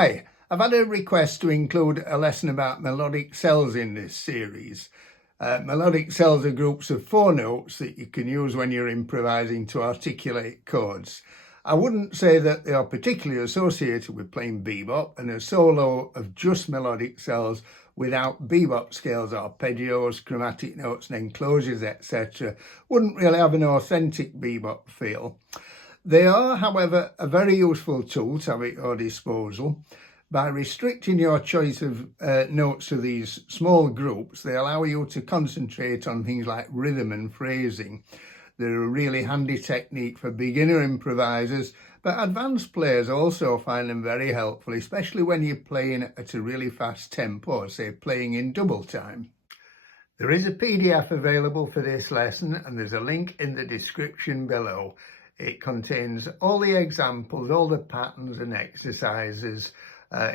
Hi, I've had a request to include a lesson about melodic cells in this series. Melodic cells are groups of 4 notes that you can use when you're improvising to articulate chords. I wouldn't say that they are particularly associated with playing bebop, and a solo of just melodic cells without bebop scales, arpeggios, chromatic notes and enclosures, etc. wouldn't really have an authentic bebop feel. They are, however, a very useful tool to have at your disposal. By restricting your choice of notes to these small groups, they allow you to concentrate on things like rhythm and phrasing. They're a really handy technique for beginner improvisers, but advanced players also find them very helpful, especially when you're playing at a really fast tempo, say playing in double time. There is a PDF available for this lesson, and there's a link in the description below. It contains all the examples, all the patterns and exercises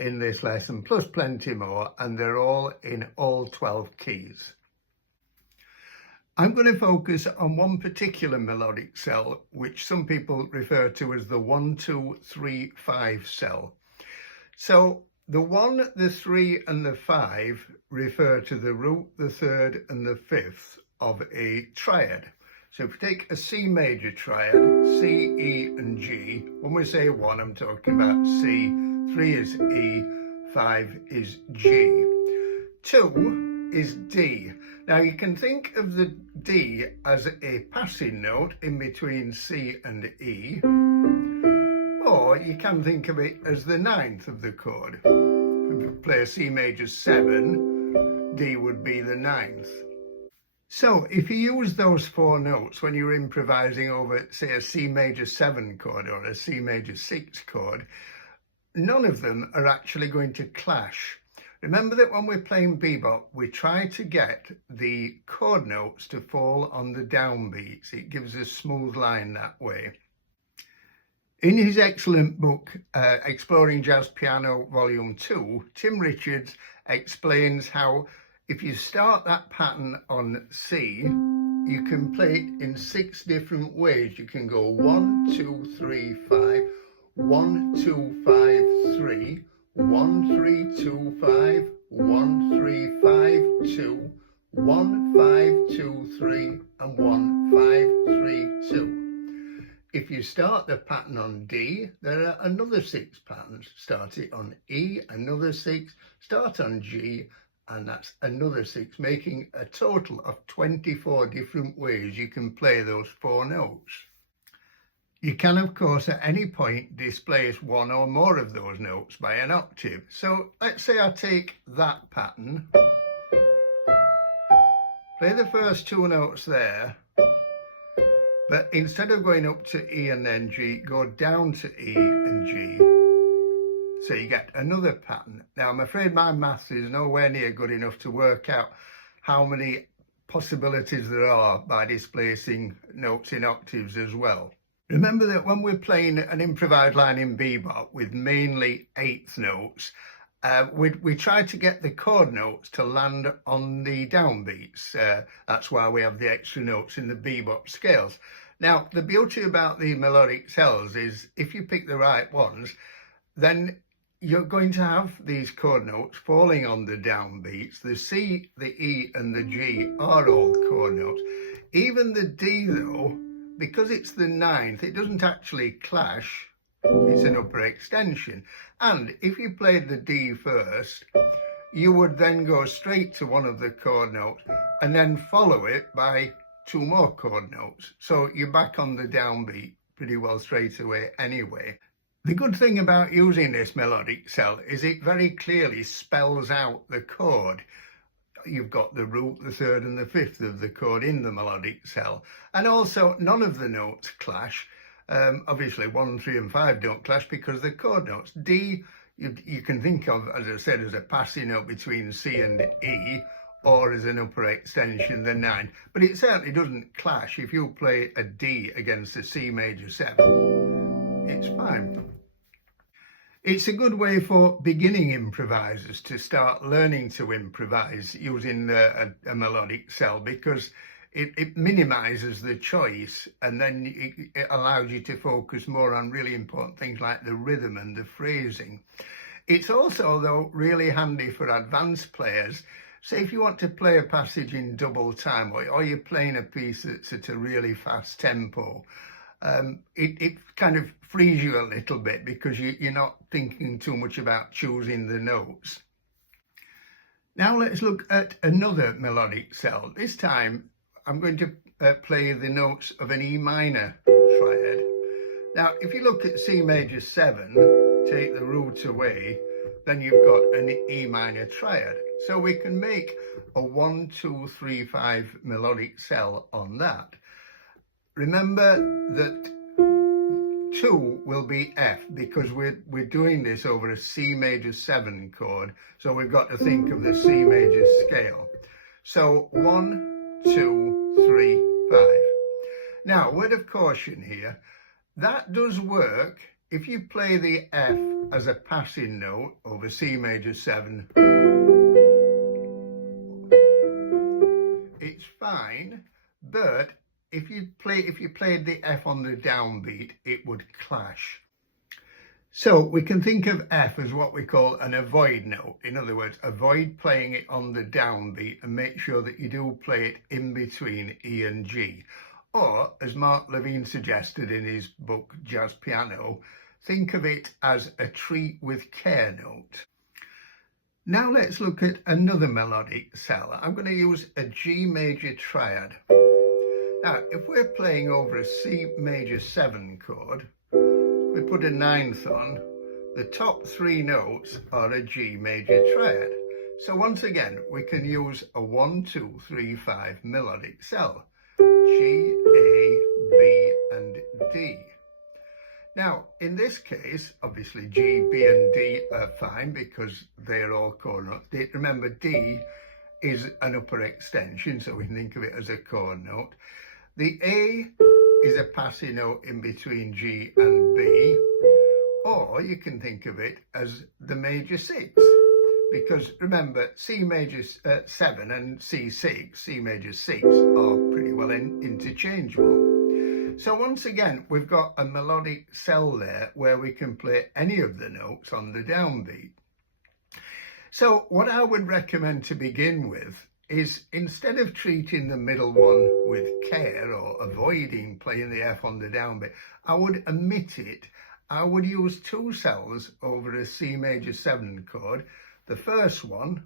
in this lesson, plus plenty more, and they're all in all 12 keys. I'm going to focus on one particular melodic cell, which some people refer to as the 1, 2, 3, 5 cell. So the 1, the 3 and the 5 refer to the root, the third and the fifth of a triad. So if we take a C major triad, C, E and G, when we say 1, I'm talking about C, 3 is E, 5 is G. 2 is D. Now you can think of the D as a passing note in between C and E, or you can think of it as the 9th of the chord. If we play a C major 7, D would be the 9th. So if you use those 4 notes when you're improvising over, say, a C major 7 chord or a C major 6 chord, none of them are actually going to clash. Remember that when we're playing bebop, we try to get the chord notes to fall on the downbeats. It gives a smooth line that way. In his excellent book, Exploring Jazz Piano Volume 2, Tim Richards explains how if you start that pattern on C, you can play it in 6 different ways. You can go 1, 2, 3, 5, 1, 2, 5, 3, 1, 3, 2, 5, 1, 3, 5, 2, 1, 5, 2, 3, and 1, 5, 3, 2. If you start the pattern on D, there are another 6 patterns. Start it on E, another 6, start on G, and that's another 6, making a total of 24 different ways you can play those 4 notes. You can, of course, at any point displace 1 or more of those notes by an octave. So let's say I take that pattern, play the first 2 notes there, but instead of going up to E and then G, go down to E and G. So you get another pattern. Now, I'm afraid my maths is nowhere near good enough to work out how many possibilities there are by displacing notes in octaves as well. Remember that when we're playing an improvised line in bebop with mainly 8th notes, we try to get the chord notes to land on the downbeats. That's why we have the extra notes in the bebop scales. Now, the beauty about the melodic cells is if you pick the right ones, then you're going to have these chord notes falling on the downbeats. The C, the E and the G are all chord notes. Even the D though, because it's the 9th, it doesn't actually clash. It's an upper extension. And if you played the D first, you would then go straight to one of the chord notes and then follow it by 2 more chord notes. So you're back on the downbeat pretty well straight away anyway. The good thing about using this melodic cell is it very clearly spells out the chord. You've got the root, the third and the fifth of the chord in the melodic cell. And also none of the notes clash. Obviously 1, 3 and 5 don't clash because they're chord notes. D, you can think of, as I said, as a passing note between C and E, or as an upper extension, the 9. But it certainly doesn't clash. If you play a D against a C major 7, it's fine. It's a good way for beginning improvisers to start learning to improvise using a melodic cell, because it minimises the choice, and then it allows you to focus more on really important things like the rhythm and the phrasing. It's also, though, really handy for advanced players. Say if you want to play a passage in double time, or you're playing a piece that's at a really fast tempo, it kind of frees you a little bit because you're not thinking too much about choosing the notes. Now let's look at another melodic cell. This time I'm going to play the notes of an E minor triad. Now if you look at C major 7, take the root away, then you've got an E minor triad. So we can make a 1, 2, 3, 5 melodic cell on that. Remember that 2 will be F because we're doing this over a C major 7 chord. So we've got to think of the C major scale. So 1, 2, 3, 5. Now, word of caution here, that does work if you play the F as a passing note over C major 7. It's fine, but if you played the F on the downbeat, it would clash. So we can think of F as what we call an avoid note. In other words, avoid playing it on the downbeat and make sure that you do play it in between E and G. Or, as Mark Levine suggested in his book Jazz Piano, think of it as a treat with care note. Now let's look at another melodic cell. I'm going to use a G major triad. Now, if we're playing over a C major 7 chord, we put a 9th on, the top 3 notes are a G major triad. So once again, we can use a 1, 2, 3, 5 melodic cell. G, A, B and D. Now, in this case, obviously G, B and D are fine because they're all chord notes. Remember, D is an upper extension, so we can think of it as a chord note. The A is a passing note in between G and B, or you can think of it as the major 6, because remember, C major 7 and C6, C major 6 are pretty well interchangeable. So once again, we've got a melodic cell there where we can play any of the notes on the downbeat. So what I would recommend to begin with is, instead of treating the middle one with care or avoiding playing the F on the downbeat, I would omit it. I would use 2 cells over a C major 7 chord, the first one,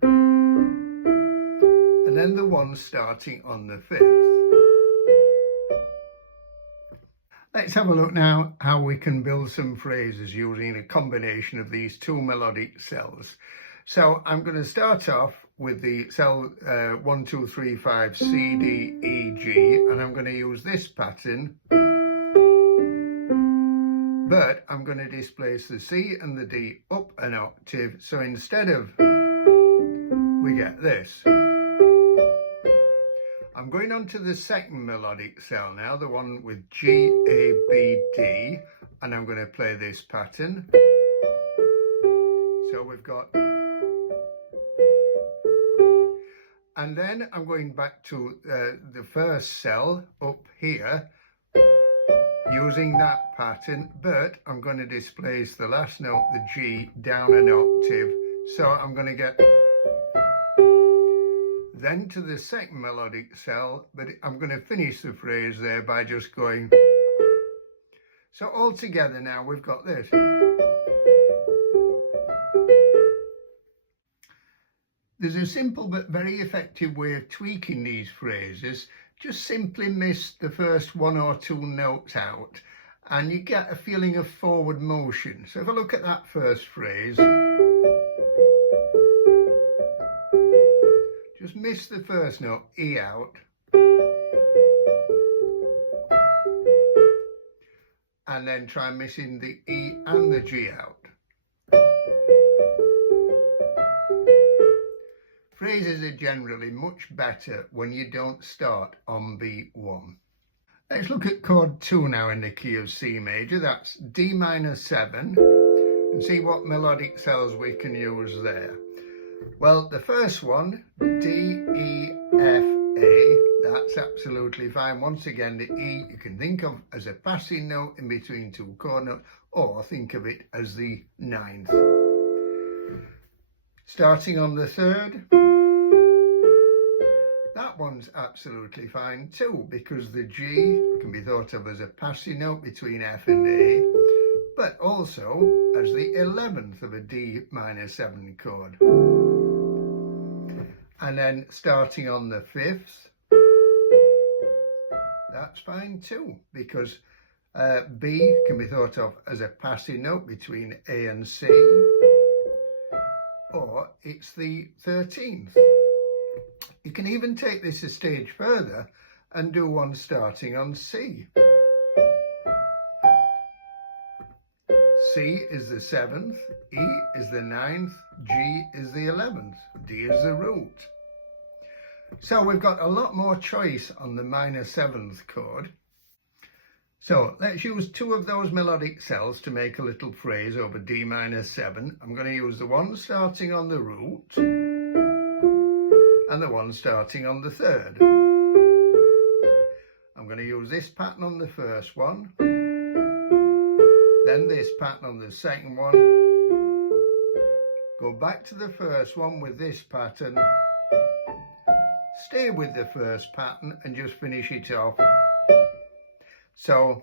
and then the one starting on the 5th. Let's have a look now how we can build some phrases using a combination of these 2 melodic cells. So I'm going to start off with the cell 1, 2, 3, 5, C, D, E, G, and I'm going to use this pattern, but I'm going to displace the C and the D up an octave, so instead of, we get this. I'm going on to the second melodic cell now, the one with G, A, B, D, and I'm going to play this pattern. So we've got, and then I'm going back to the first cell up here, using that pattern, but I'm going to displace the last note, the G, down an octave. So I'm going to get, then to the second melodic cell, but I'm going to finish the phrase there by just going. So all together now we've got this. There's a simple but very effective way of tweaking these phrases. Just simply miss the first 1 or 2 notes out and you get a feeling of forward motion. So if I look at that first phrase, just miss the first note, E, out, and then try missing the E and the G out. Phrases are generally much better when you don't start on beat 1. Let's look at chord 2 now in the key of C major. That's D minor 7, and see what melodic cells we can use there. Well, the first one, D, E, F, A, that's absolutely fine. Once again, the E you can think of as a passing note in between 2 chord notes, or think of it as the 9th. Starting on the third, that one's absolutely fine too, because the G can be thought of as a passing note between F and A, but also as the 11th of a D minor 7 chord. And then starting on the fifth, that's fine too, because B can be thought of as a passing note between A and C, or it's the 13th. You can even take this a stage further and do one starting on C. C is the 7th, E is the 9th, G is the 11th, D is the root. So we've got a lot more choice on the minor 7th chord. So let's use two of those melodic cells to make a little phrase over D minor 7. I'm going to use the one starting on the root and the one starting on the third. I'm going to use this pattern on the first one, then this pattern on the second one, go back to the first one with this pattern, stay with the first pattern and just finish it off. So,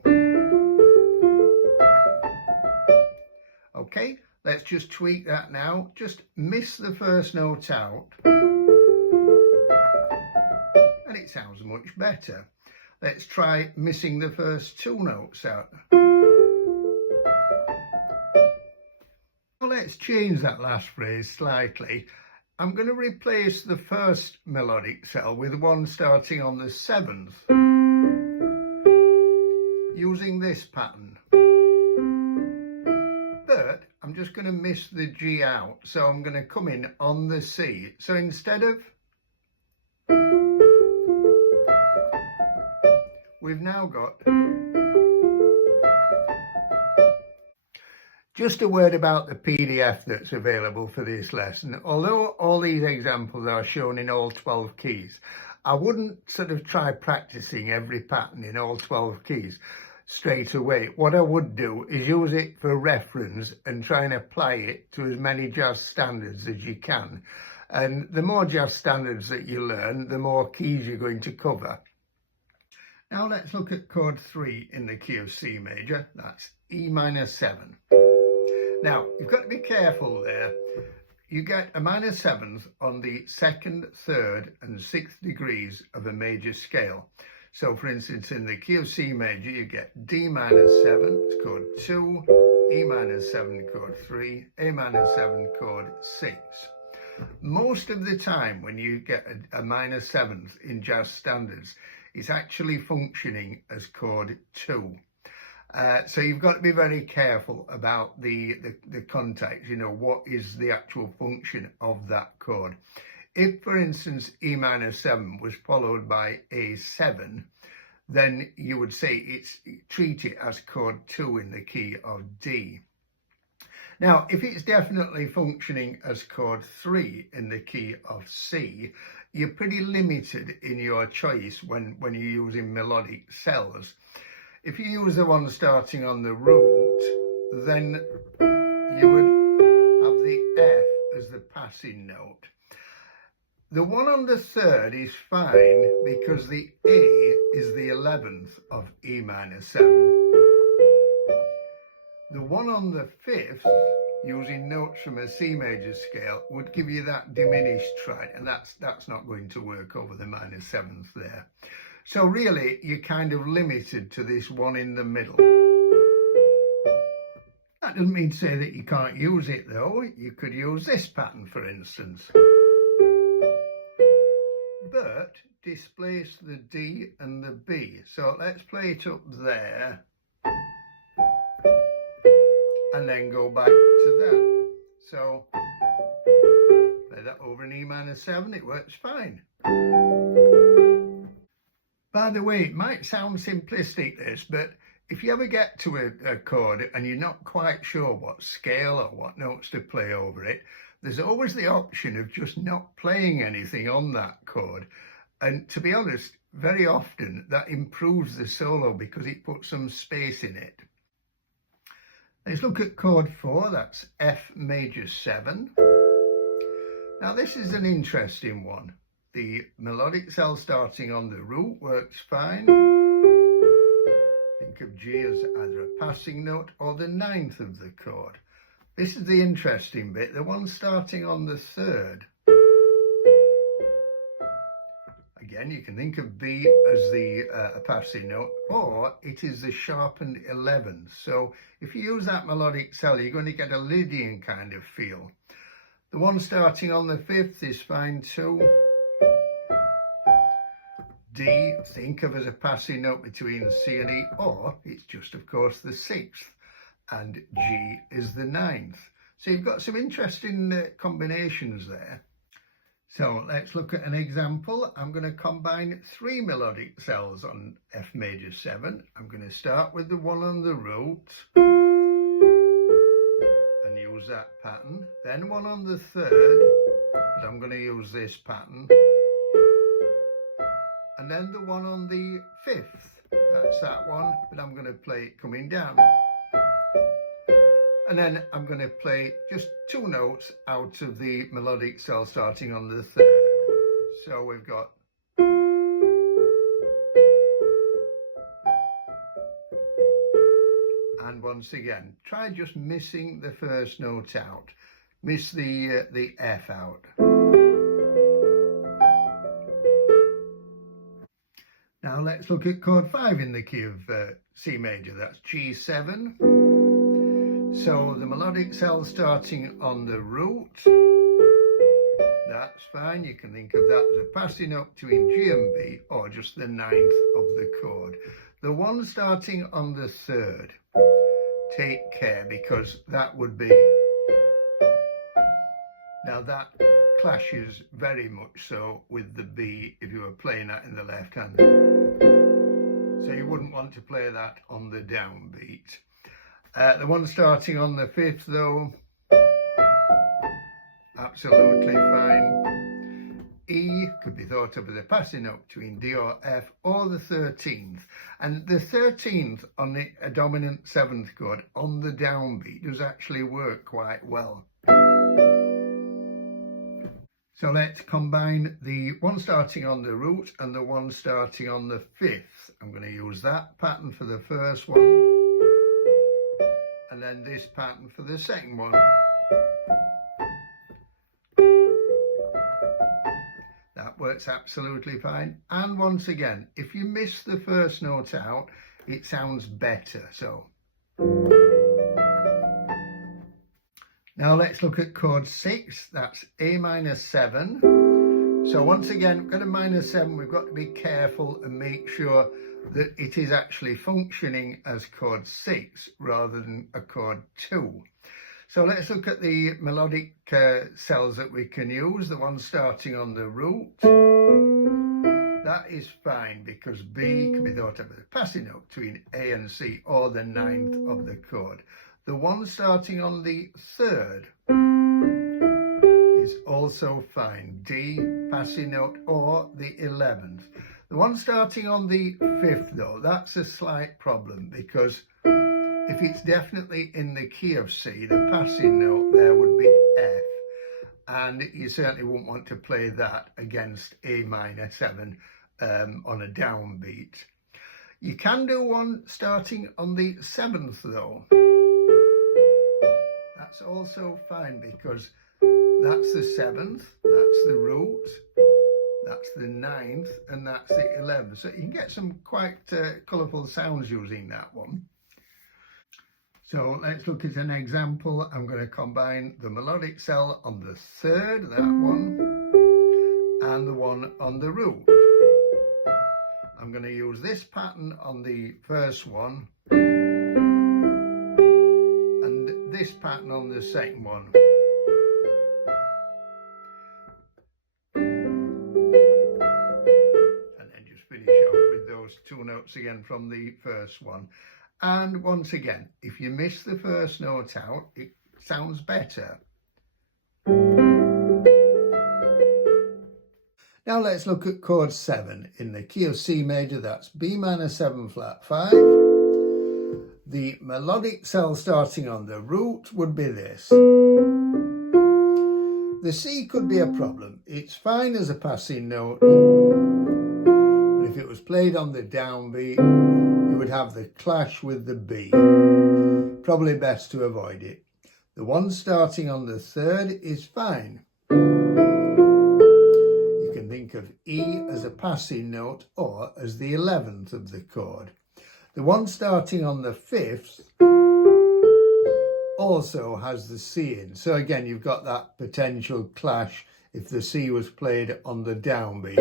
okay, let's just tweak that now. Just miss the first note out and it sounds much better. Let's try missing the first two notes out. Well, let's change that last phrase slightly. I'm going to replace the first melodic cell with one starting on the 7th, using this pattern. But I'm just going to miss the G out, so I'm going to come in on the C. So instead of, we've now got. Just a word about the PDF that's available for this lesson. Although all these examples are shown in all 12 keys, I wouldn't sort of try practicing every pattern in all 12 keys straight away. What I would do is use it for reference and try and apply it to as many jazz standards as you can. And the more jazz standards that you learn, the more keys you're going to cover. Now let's look at chord 3 in the key of C major. That's E minor 7. Now, you've got to be careful there. You get a minor 7th on the 2nd, 3rd and 6th degrees of a major scale. So, for instance, in the key of C major, you get D minor 7, it's chord 2, E minor 7, chord 3, A minor 7, chord 6. Most of the time when you get a minor 7th in jazz standards, it's actually functioning as chord 2. So you've got to be very careful about the context, you know, what is the actual function of that chord. If, for instance, E minor 7 was followed by A7, then you would say treat it as chord 2 in the key of D. Now, if it's definitely functioning as chord 3 in the key of C, you're pretty limited in your choice when you're using melodic cells. If you use the one starting on the root, then you would have the F as the passing note. The one on the third is fine because the A is the 11th of E minor 7. The one on the fifth, using notes from a C major scale, would give you that diminished trident, and that's not going to work over the minor 7th there. So really, you're kind of limited to this one in the middle. That doesn't mean to say that you can't use it though. You could use this pattern, for instance. But displace the D and the B. So let's play it up there. And then go back to that. So play that over an E minor 7, it works fine. By the way, it might sound simplistic this, but if you ever get to a chord and you're not quite sure what scale or what notes to play over it, there's always the option of just not playing anything on that chord. And to be honest, very often that improves the solo because it puts some space in it. Let's look at chord 4, that's F major 7. Now this is an interesting one. The melodic cell starting on the root works fine. Think of G as either a passing note or the ninth of the chord. This is the interesting bit, the one starting on the third. Again, you can think of B as the passing note, or it is the sharpened 11th. So if you use that melodic cell, you're going to get a Lydian kind of feel. The one starting on the fifth is fine too. D, think of as a passing note between C and E, or it's just, of course, the sixth. And G is the ninth. So you've got some interesting combinations there. So let's look at an example. I'm going to combine 3 melodic cells on F major 7. I'm going to start with the one on the root and use that pattern. Then one on the third, but I'm going to use this pattern. And then the one on the fifth. That's that one, but I'm going to play it coming down. And then I'm going to play just 2 notes out of the melodic cell starting on the third. So we've got and once again, try just missing the first note out. Miss the F out. Now let's look at chord 5 in the key of C major. That's G7. So the melodic cell starting on the root, that's fine. You can think of that as a passing note between G and B, or just the ninth of the chord. The one starting on the third, take care, because that would be, now that clashes very much so with the B if you were playing that in the left hand. So you wouldn't want to play that on the downbeat. The one starting on the fifth, though, absolutely fine. E could be thought of as a passing note between D or F, or the 13th. And the 13th on a dominant 7th chord on the downbeat does actually work quite well. So let's combine the one starting on the root and the one starting on the fifth. I'm going to use that pattern for the first one. And then this pattern for the second one. That works absolutely fine. And once again, if you miss the first note out, it sounds better. So now let's look at chord 6. That's A minor 7. So once again, we've got a minor 7. We've got to be careful and make sure that it is actually functioning as chord 6 rather than a chord 2. So let's look at the melodic cells that we can use. The one starting on the root. That is fine because B can be thought of as a passing note between A and C, or the ninth of the chord. The one starting on the third is also fine. D, passing note, or the 11th. The one starting on the fifth, though, that's a slight problem, because if it's definitely in the key of C, the passing note there would be F, and you certainly wouldn't want to play that against A minor 7 on a downbeat. You can do one starting on the 7th, though. That's also fine, because that's the 7th, that's the root, that's the 9th, and that's the 11th. So you can get some quite colourful sounds using that one. So let's look at an example. I'm going to combine the melodic cell on the third, that one, and the one on the root. I'm going to use this pattern on the first one, and this pattern on the second one. Those 2 notes again from the first one. And once again, if you miss the first note out, it sounds better. Now let's look at chord 7 in the key of C major. That's B minor 7 flat 5. The The melodic cell starting on the root would be this. The C could be a problem. It's fine as a passing note, but if it was played on the downbeat, you would have the clash with the B. Probably best to avoid it. The one starting on the third is fine. You can think of E as a passing note or as the 11th of the chord. The one starting on the fifth also has the C in. So again, you've got that potential clash if the C was played on the downbeat.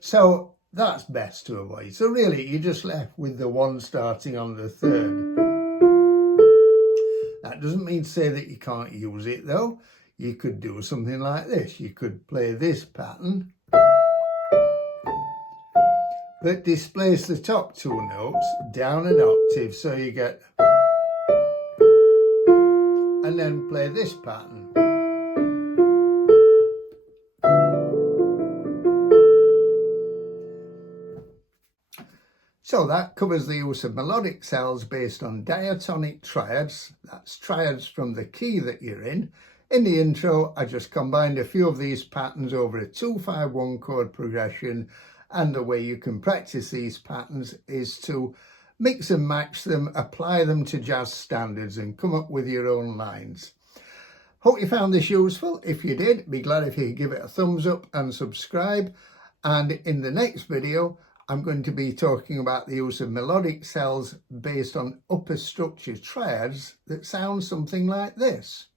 So that's best to avoid. So really, you're just left with the one starting on the third. That doesn't mean to say that you can't use it though. You could do something like this. You could play this pattern, but displace the top two notes down an octave so you get, and then play this pattern. So that covers the use of melodic cells based on diatonic triads. That's triads from the key that you're in. In the intro, I just combined a few of these patterns over a 2-5-1 chord progression, and the way you can practice these patterns is to mix and match them, apply them to jazz standards and come up with your own lines. Hope you found this useful. If you did, be glad if you give it a thumbs up and subscribe. And in the next video, I'm going to be talking about the use of melodic cells based on upper structure triads that sound something like this.